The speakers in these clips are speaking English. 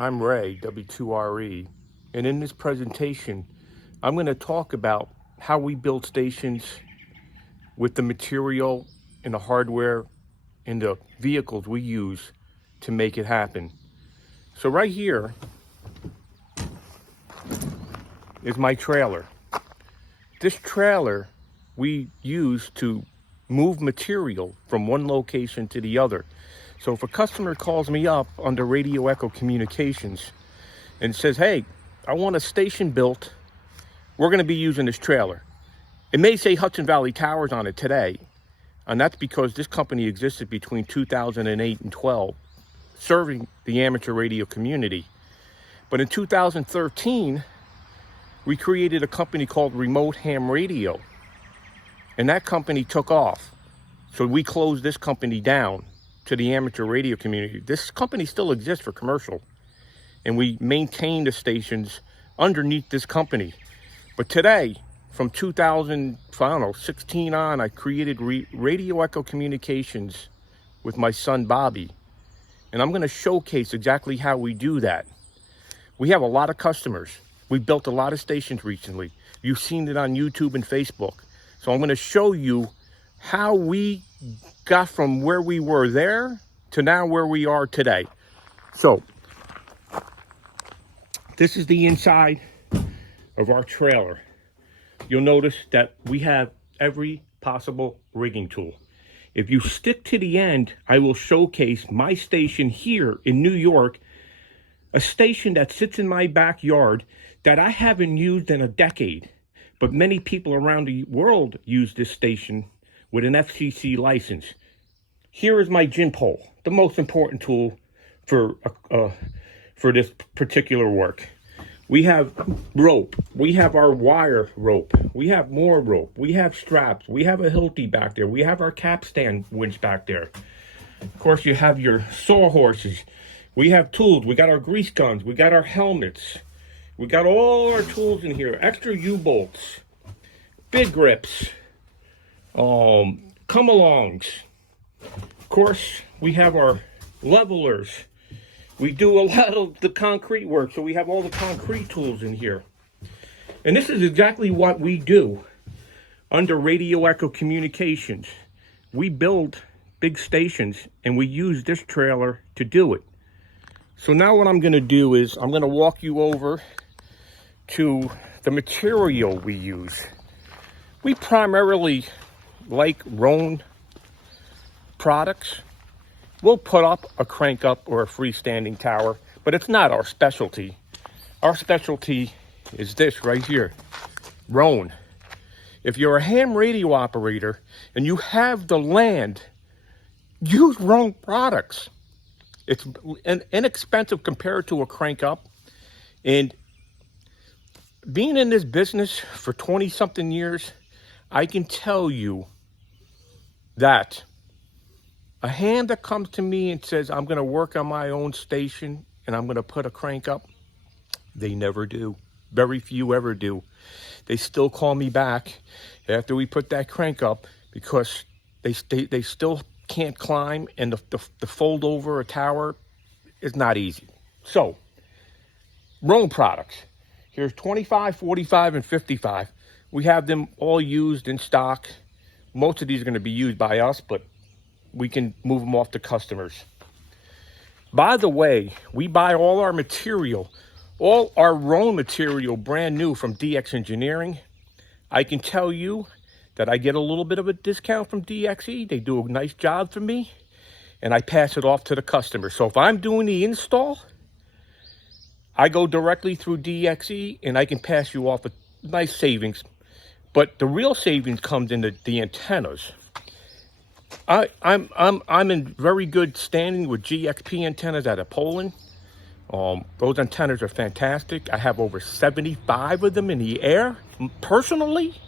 I'm Ray, W2RE, and in this presentation, I'm going to talk about how we build stations with the material and the hardware and the vehicles we use to make it happen. So right here is my trailer. This trailer we use to move material from one location to the other. So if a customer calls me up under Radio Echo Communications and says, hey, I want a station built, we're going to be using this trailer. It may say Hudson Valley Towers on it today, and that's because this company existed between 2008 and 12, serving the amateur radio community. But in 2013, we created a company called HamRadio, and that company took off. So we closed this company down to the amateur radio community. This company still exists for commercial, and we maintain the stations underneath this company. But today, from 2016 on, I created Radio Echo Communications with my son Bobby, and I'm going to showcase exactly how we do that. We have a lot of customers. We built a lot of stations recently. You've seen it on YouTube and Facebook. So I'm going to show you how we got from where we were there to now where we are today. So this is the inside of our trailer. You'll notice that we have every possible rigging tool. If you stick to the end, I will showcase my station here in New York, a station that sits in my backyard that I haven't used in a decade, but many people around the world use this station with an FCC license. Here is my gin pole, the most important tool for this particular work. We have rope, we have our wire rope, we have more rope, we have straps, we have a Hilti back there, we have our capstan winch back there. Of course, you have your sawhorses, we have tools, we got our grease guns, we got our helmets, we got all our tools in here, extra U-bolts, big grips, come-alongs. Of course, we have our levelers. We do a lot of the concrete work, so we have all the concrete tools in here. And this is exactly what we do under Radio Echo Communications. We build big stations, and we use this trailer to do it. So now what I'm going to do is I'm going to walk you over to the material we use. We primarily like Roan products. We'll put up a crank up or a freestanding tower, but it's not our specialty. Our specialty is this right here, Roan. If you're a ham radio operator and you have the land, use Roan products. It's inexpensive compared to a crank up. And being in this business for 20-something years, I can tell you that a ham that comes to me and says, I'm going to work on my own station and I'm going to put a crank up, they never do. Very few ever do. They still call me back after we put that crank up because they still can't climb, and the fold over a tower is not easy. So, Roan products. Here's 25, 45, and 55. We have them all used in stock. Most of these are going to be used by us, but we can move them off to customers. By the way, we buy all our material, all our Roan material brand new from DX Engineering. I can tell you that I get a little bit of a discount from DXE. They do a nice job for me, and I pass it off to the customer. So if I'm doing the install, I go directly through DXE, and I can pass you off a nice savings. But the real savings comes in the antennas. I'm in very good standing with GXP antennas out of Poland. Those antennas are fantastic. I have over 75 of them in the air personally.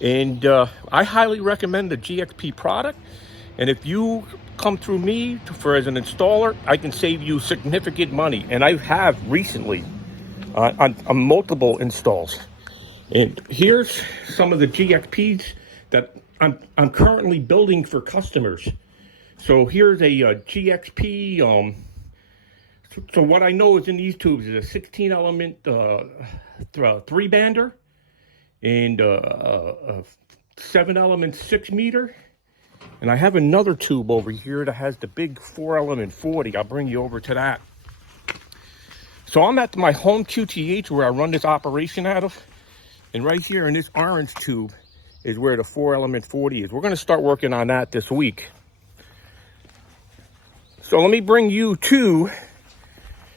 And I highly recommend the GXP product. And if you come through me as an installer, I can save you significant money. And I have recently on multiple installs. And here's some of the GXPs that I'm currently building for customers. So here's a GXP So what I know is in these tubes is a 16 element 3-bander and a 7 element 6 meter. And I have another tube over here that has the big 4 element 40. I'll bring you over to that. So I'm at my home QTH where I run this operation out of. And right here in this orange tube is where the 4 element 40 is. We're going to start working on that this week. So let me bring you to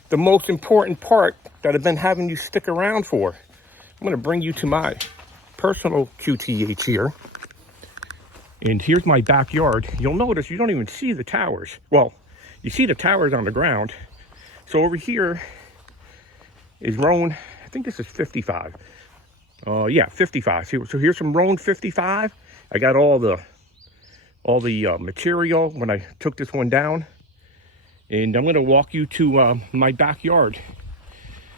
the most important part that I've been having you stick around for. I'm going to bring you to my personal QTH here. And here's my backyard. You'll notice you don't even see the towers. Well, you see the towers on the ground. So over here is Roan, I think this is 55. Yeah, 55. So here's some Roan 55. I got all the material when I took this one down. And I'm going to walk you to my backyard.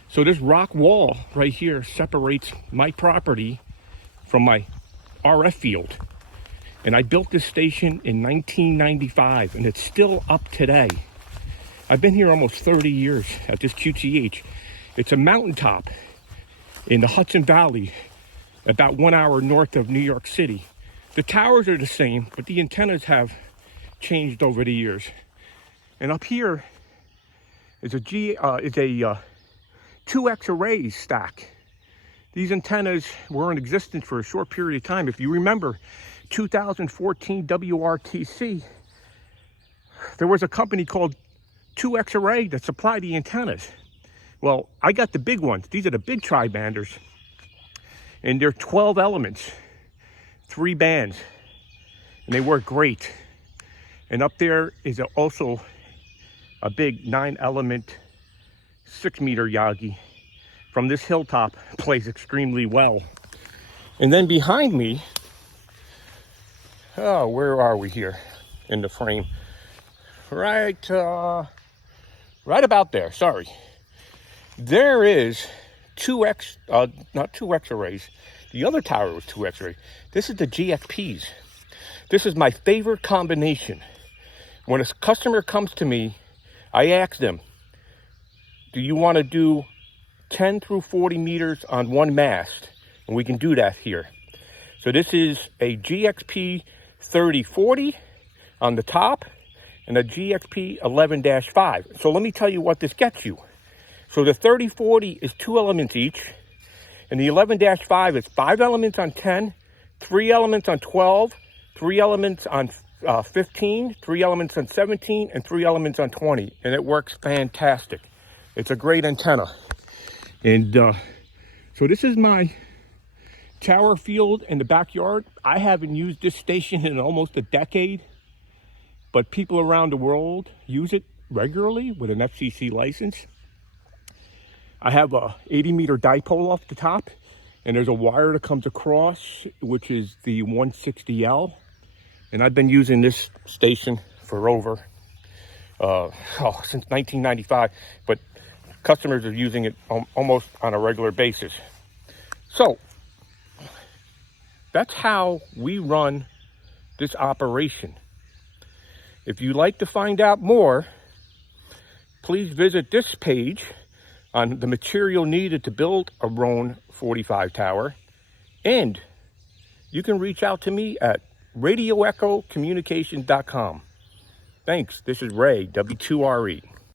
So this rock wall right here separates my property from my RF field. And I built this station in 1995, and it's still up today. I've been here almost 30 years at this QTH. It's a mountaintop in the Hudson Valley, about 1 hour north of New York City. The towers are the same, but the antennas have changed over the years. And up here is a 2X array stack. These antennas were in existence for a short period of time. If you remember 2014 WRTC, there was a company called 2X Array that supplied the antennas. Well, I got the big ones. These are the big tri-banders. And they're 12 elements, 3 bands. And they work great. And up there is also a big 9 element 6 meter Yagi from this hilltop. Plays extremely well. And then behind me, oh, where are we here in the frame? Right about there, sorry. There is 2X, not 2X arrays. The other tower was 2X array. This is the GXPs. This is my favorite combination. When a customer comes to me, I ask them, do you want to do 10 through 40 meters on one mast? And we can do that here. So this is a GXP 3040 on the top and a GXP 11-5. So let me tell you what this gets you. So the 3040 is 2 elements each, and the 11-5 is 5 elements on 10, 3 elements on 12, 3 elements on 15, 3 elements on 17, and 3 elements on 20, and it works fantastic. It's a great antenna. And so this is my tower field in the backyard. I haven't used this station in almost a decade, but people around the world use it regularly with an FCC license. I have a 80 meter dipole off the top, and there's a wire that comes across, which is the 160L. And I've been using this station for over, since 1995, but customers are using it almost on a regular basis. So that's how we run this operation. If you'd like to find out more, please visit this page on the material needed to build a Roan 45 tower. And you can reach out to me at radioechocommunications.com. Thanks. This is Ray, W2RE.